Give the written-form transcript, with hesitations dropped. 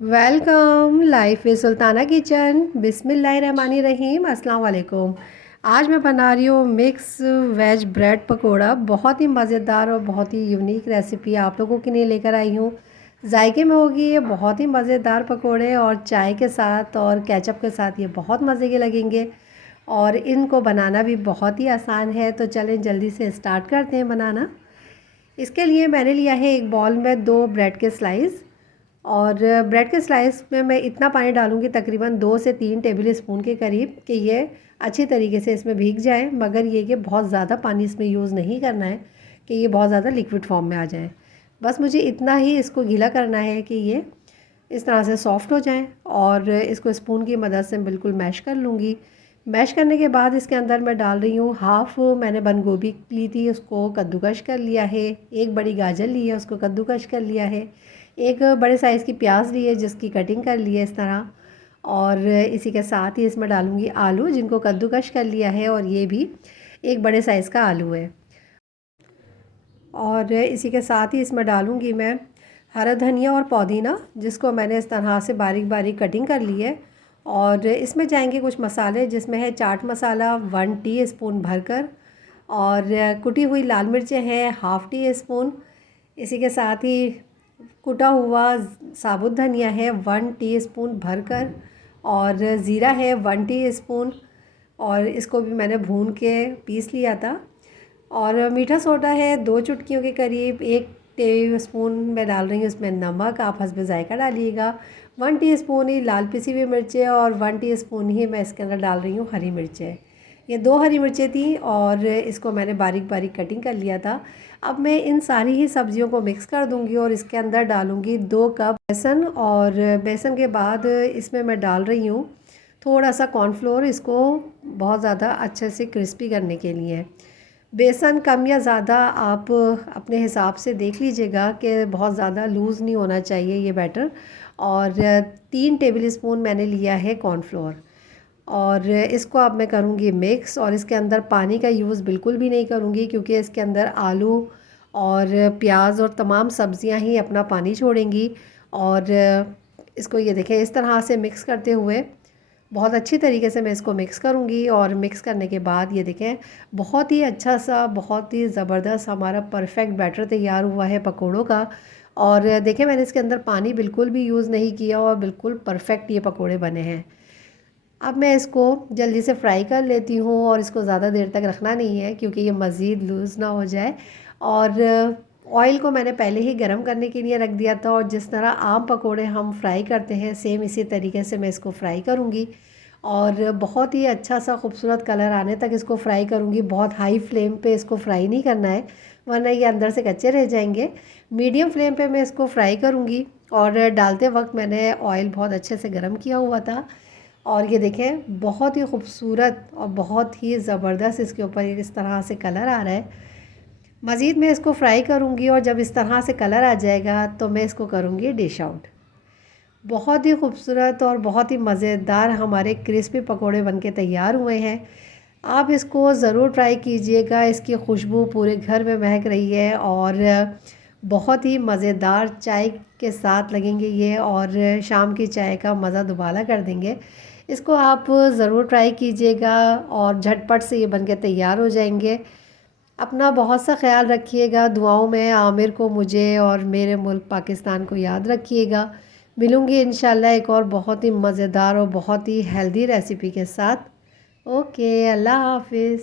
Welcome life is Sultana kitchen. बिस्मिल्लाहिर्रहमानिर्रहीम। अस्सलाम वालेकुम। आज मैं बना रही हूँ मिक्स वेज ब्रेड पकोड़ा। बहुत ही मज़ेदार और बहुत ही यूनिक रेसिपी आप लोगों के लिए लेकर आई हूँ। जायके में होगी ये बहुत ही मज़ेदार पकोड़े, और चाय के साथ और केचप के साथ ये बहुत मज़े के लगेंगे। और इनको बनाना भी बहुत ही आसान है, तो चलें जल्दी से स्टार्ट करते हैं बनाना। इसके लिए मैंने लिया है एक बॉल में 2 ब्रेड के स्लाइस। और ब्रेड के स्लाइस में मैं इतना पानी डालूँगी, तकरीबन 2 से 3 टेबल स्पून के करीब, कि ये अच्छी तरीके से इसमें भीग जाए। मगर ये कि बहुत ज़्यादा पानी इसमें यूज़ नहीं करना है कि ये बहुत ज़्यादा लिक्विड फॉर्म में आ जाए। बस मुझे इतना ही इसको गीला करना है कि ये इस तरह से सॉफ़्ट हो जाए। और इसको स्पून की मदद से बिल्कुल मैश कर लूँगी। मैश करने के बाद इसके अंदर मैं डाल रही हूँ हाफ़, मैंने बंद गोभी ली थी उसको कद्दूकश कर लिया है। एक बड़ी गाजर ली है, उसको कद्दूकश कर लिया है। एक बड़े साइज़ की प्याज ली है जिसकी कटिंग कर ली है इस तरह। और इसी के साथ ही इसमें डालूँगी आलू जिनको कद्दूकश कर लिया है, और ये भी एक बड़े साइज़ का आलू है। और इसी के साथ ही इसमें डालूँगी मैं हरा धनिया और पुदीना, जिसको मैंने इस तरह से बारीक बारीक कटिंग कर ली है। और इसमें जाएंगे कुछ मसाले, जिसमें है चाट मसाला 1 टीस्पून भरकर, और कुटी हुई लाल मिर्चें हैं ½ टीस्पून। इसी के साथ ही कुटा हुआ साबुत धनिया है 1 टीस्पून भरकर, और ज़ीरा है 1 टीस्पून। और इसको भी मैंने भून के पीस लिया था। और मीठा सोडा है 2 चुटकियों के करीब। 1 टेबल स्पून मैं डाल रही हूँ इसमें नमक, आप हस्ब ज़ायक़ा डालिएगा। 1 टीस्पून ही लाल पिसी हुई मिर्चें, और 1 टीस्पून ही मैं इसके अंदर डाल रही हूँ हरी मिर्चें। ये 2 हरी मिर्चें थी, और इसको मैंने बारीक बारीक कटिंग कर लिया था। अब मैं इन सारी ही सब्जियों को मिक्स कर दूंगी, और इसके अंदर डालूंगी 2 कप बेसन। और बेसन के बाद इसमें मैं डाल रही हूँ थोड़ा सा कॉर्नफ्लोर, इसको बहुत ज़्यादा अच्छे से क्रिस्पी करने के लिए। बेसन कम या ज़्यादा आप अपने हिसाब से देख लीजिएगा कि बहुत ज़्यादा लूज़ नहीं होना चाहिए ये बैटर। और 3 टेबल स्पून मैंने लिया है कॉर्नफ्लोर। और इसको अब मैं करूँगी मिक्स, और इसके अंदर पानी का यूज़ बिल्कुल भी नहीं करूँगी, क्योंकि इसके अंदर आलू और प्याज और तमाम सब्जियां ही अपना पानी छोड़ेंगी। और इसको ये देखें इस तरह से मिक्स करते हुए बहुत अच्छी तरीके से मैं इसको मिक्स करूँगी। और मिक्स करने के बाद ये देखें बहुत ही अच्छा सा, बहुत ही ज़बरदस्त हमारा परफेक्ट बैटर तैयार हुआ है पकोड़ों का। और देखें मैंने इसके अंदर पानी बिल्कुल भी यूज़ नहीं किया, और बिल्कुल परफेक्ट ये पकोड़े बने हैं। अब मैं इसको जल्दी से फ्राई कर लेती हूँ, और इसको ज़्यादा देर तक रखना नहीं है क्योंकि ये मज़ीद लूज़ ना हो जाए। और ऑयल को मैंने पहले ही गरम करने के लिए रख दिया था, और जिस तरह आम पकोड़े हम फ्राई करते हैं सेम इसी तरीके से मैं इसको फ्राई करूँगी। और बहुत ही अच्छा सा खूबसूरत कलर आने तक इसको फ्राई करूँगी। बहुत हाई फ्लेम पे इसको फ्राई नहीं करना है, वरना ये अंदर से कच्चे रह जाएंगे। मीडियम फ्लेम पे मैं इसको फ्राई करूँगी। और डालते वक्त मैंने ऑयल बहुत अच्छे से गर्म किया हुआ था। और ये देखें बहुत ही खूबसूरत और बहुत ही ज़बरदस्त इसके ऊपर इस तरह से कलर आ रहा है। मज़ीद मैं इसको फ्राई करूँगी, और जब इस तरह से कलर आ जाएगा तो मैं इसको करूँगी डिश आउट। बहुत ही खूबसूरत और बहुत ही मज़ेदार हमारे क्रिस्पी पकोड़े बनके तैयार हुए हैं। आप इसको ज़रूर ट्राई कीजिएगा। इसकी खुशबू पूरे घर में महक रही है, और बहुत ही मज़ेदार चाय के साथ लगेंगे ये, और शाम की चाय का मज़ा दुबाला कर देंगे। इसको आप ज़रूर ट्राई कीजिएगा, और झटपट से ये बनके तैयार हो जाएंगे। अपना बहुत सा ख्याल रखिएगा, दुआओं में आमिर को, मुझे और मेरे मुल्क पाकिस्तान को याद रखिएगा। मिलूँगी इंशाल्लाह एक और बहुत ही मज़ेदार और बहुत ही हेल्दी रेसिपी के साथ। ओके, अल्लाह हाफ़िज़।